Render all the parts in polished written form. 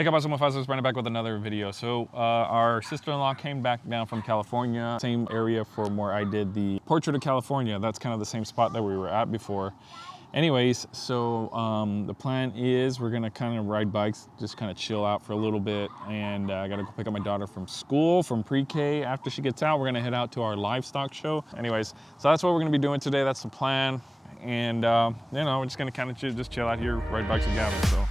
Hey, ¿qué pasa, Mufasa? Running back with another video. So our sister-in-law came back down from California, same area from where I did the Portrait of California. That's kind of the same spot that we were at before. Anyways, so the plan is we're gonna kind of ride bikes, just kind of chill out for a little bit. And I gotta go pick up my daughter from school, from pre-K. After she gets out, we're gonna head out to our livestock show. Anyways, so that's what we're gonna be doing today. That's the plan. And you know, we're just gonna kind of just chill out here, ride bikes with Gavin, so.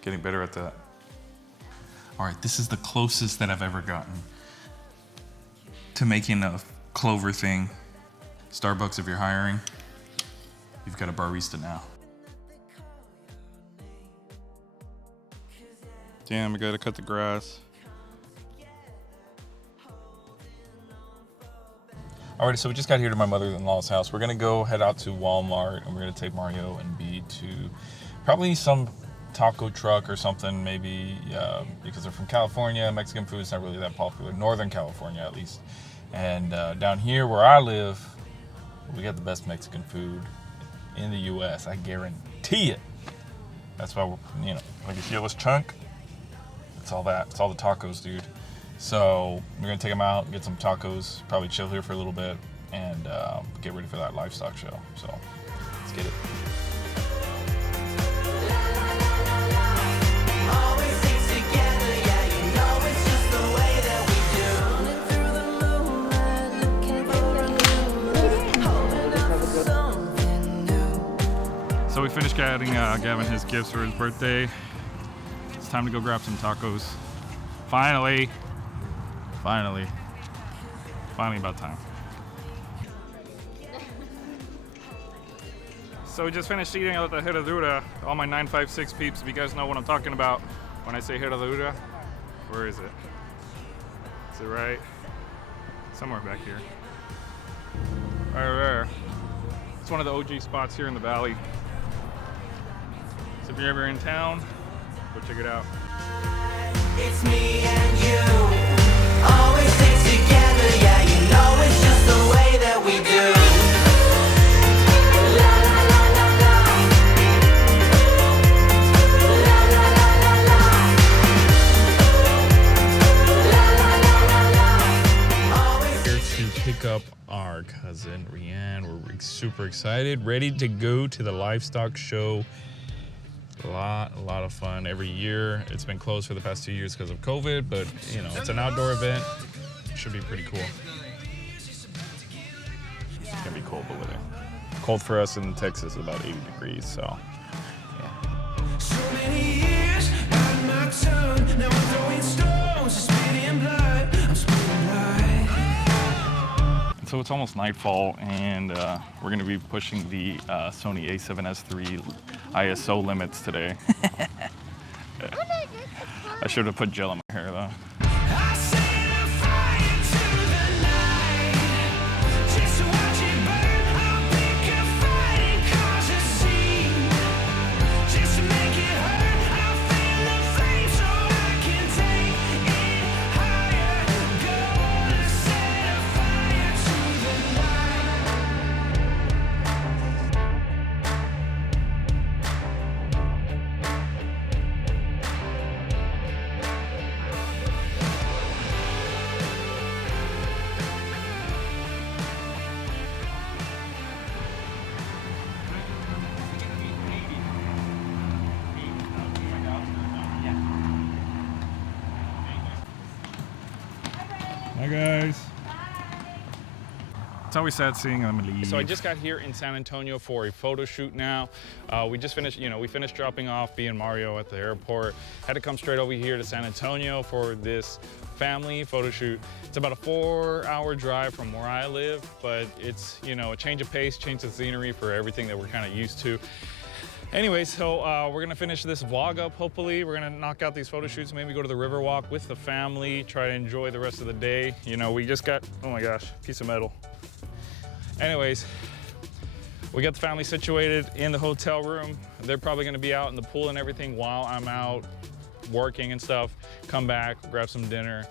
Getting better at that. All right, this is the closest that I've ever gotten to making a Clover thing. Starbucks, if you're hiring, you've got a barista now. Damn, I gotta cut the grass. Alrighty, so we just got here to my mother-in-law's house. We're gonna go head out to Walmart and we're gonna take Mario and B to probably some taco truck or something, maybe, because they're from California. Mexican food is not really that popular, Northern California at least. And down here where I live, we got the best Mexican food in the US, I guarantee it. That's why, you know, like you see this chunk, it's all that, it's all the tacos, dude. So we're gonna take them out, get some tacos, probably chill here for a little bit, and get ready for that livestock show. So let's get it. So we finished getting Gavin his gifts for his birthday. It's time to go grab some tacos. Finally about time. So we just finished eating at the Herradura. All my 956 peeps, if you guys know what I'm talking about when I say Herradura. Where is it? Is it right? Somewhere back here. Right there. It's one of the OG spots here in the valley. So if you're ever in town, go check it out. It's me and you, always stick together, yeah, you know it's just the way that we do. La la la la la. Here to pick up our cousin Rianne. We're super excited, ready to go to the livestock show. A lot of fun every year. It's been closed for the past 2 years because of COVID, but you know, it's an outdoor event. It should be pretty cool. It's gonna be cold over there. Cold for us in Texas, about 80 degrees, so yeah. So many years on my tongue, now I'm throwing stones, spitting blood, I'm spitting blood. So it's almost nightfall, and we're going to be pushing the Sony a7siii ISO limits today. I should have put gel in my hair though. I set fire to the night, just to watch it burn. I'll pick a fight and cause a scene, just to make it hurt. I'll fan the flame so I can take it higher. Gonna set fire to the night. Hi guys. It's always sad seeing them leave. So I just got here in San Antonio for a photo shoot now. We just finished, we finished dropping off B and Mario at the airport. Had to come straight over here to San Antonio for this family photo shoot. It's about a 4-hour drive from where I live, but it's, a change of pace, change of scenery for everything that we're kind of used to. Anyway, so we're gonna finish this vlog up, hopefully. We're gonna knock out these photo shoots, maybe go to the river walk with the family, try to enjoy the rest of the day. We just got, oh my gosh, piece of metal. Anyways, we got the family situated in the hotel room. They're probably gonna be out in the pool and everything while I'm out working and stuff. Come back, grab some dinner,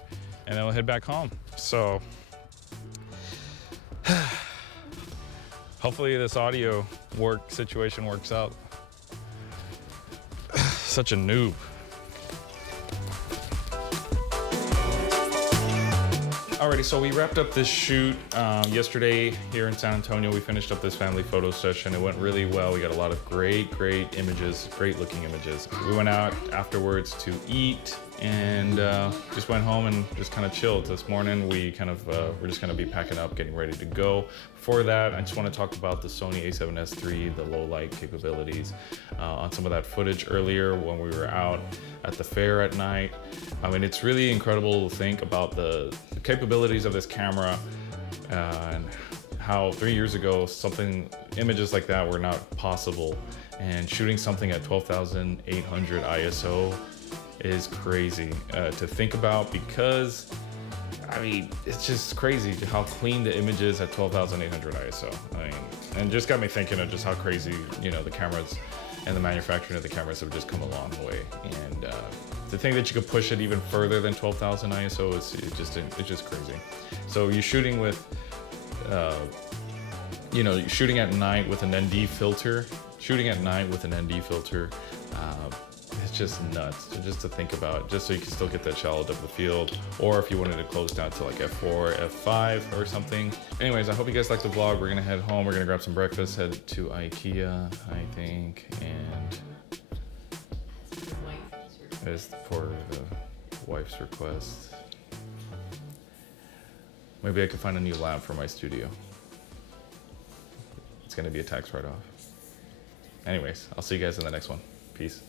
and then we'll head back home. So, hopefully this audio situation works out. Such a noob. Alrighty, so we wrapped up this shoot yesterday here in San Antonio. We finished up this family photo session. It went really well. We got a lot of great images, great looking images. We went out afterwards to eat and just went home and just kind of chilled. This morning we we're just gonna be packing up, getting ready to go. Before that, I just want to talk about the Sony a7S III, the low light capabilities. On some of that footage earlier when we were out at the fair at night. I mean, it's really incredible to think about the capabilities of this camera and how 3 years ago images like that were not possible, and shooting something at 12,800 ISO is crazy to think about, because I mean, it's just crazy how clean the image is at 12,800 ISO. I mean, and just got me thinking of just how crazy, you know, the cameras and the manufacturing of the cameras have just come a long way. And to think that you could push it even further than 12,000 ISO it's just crazy. So you're shooting with, you know, shooting at night with an ND filter. It's just nuts just to think about, just so you can still get that shallow depth of field, or if you wanted to close down to like f4, f5 or something. Anyways, I hope you guys liked the vlog. We're gonna head home, we're gonna grab some breakfast, head to IKEA, I think, and as for the wife's request, maybe I could find a new lamp for my studio. It's gonna be a tax write-off. Anyways, I'll see you guys in the next one. Peace.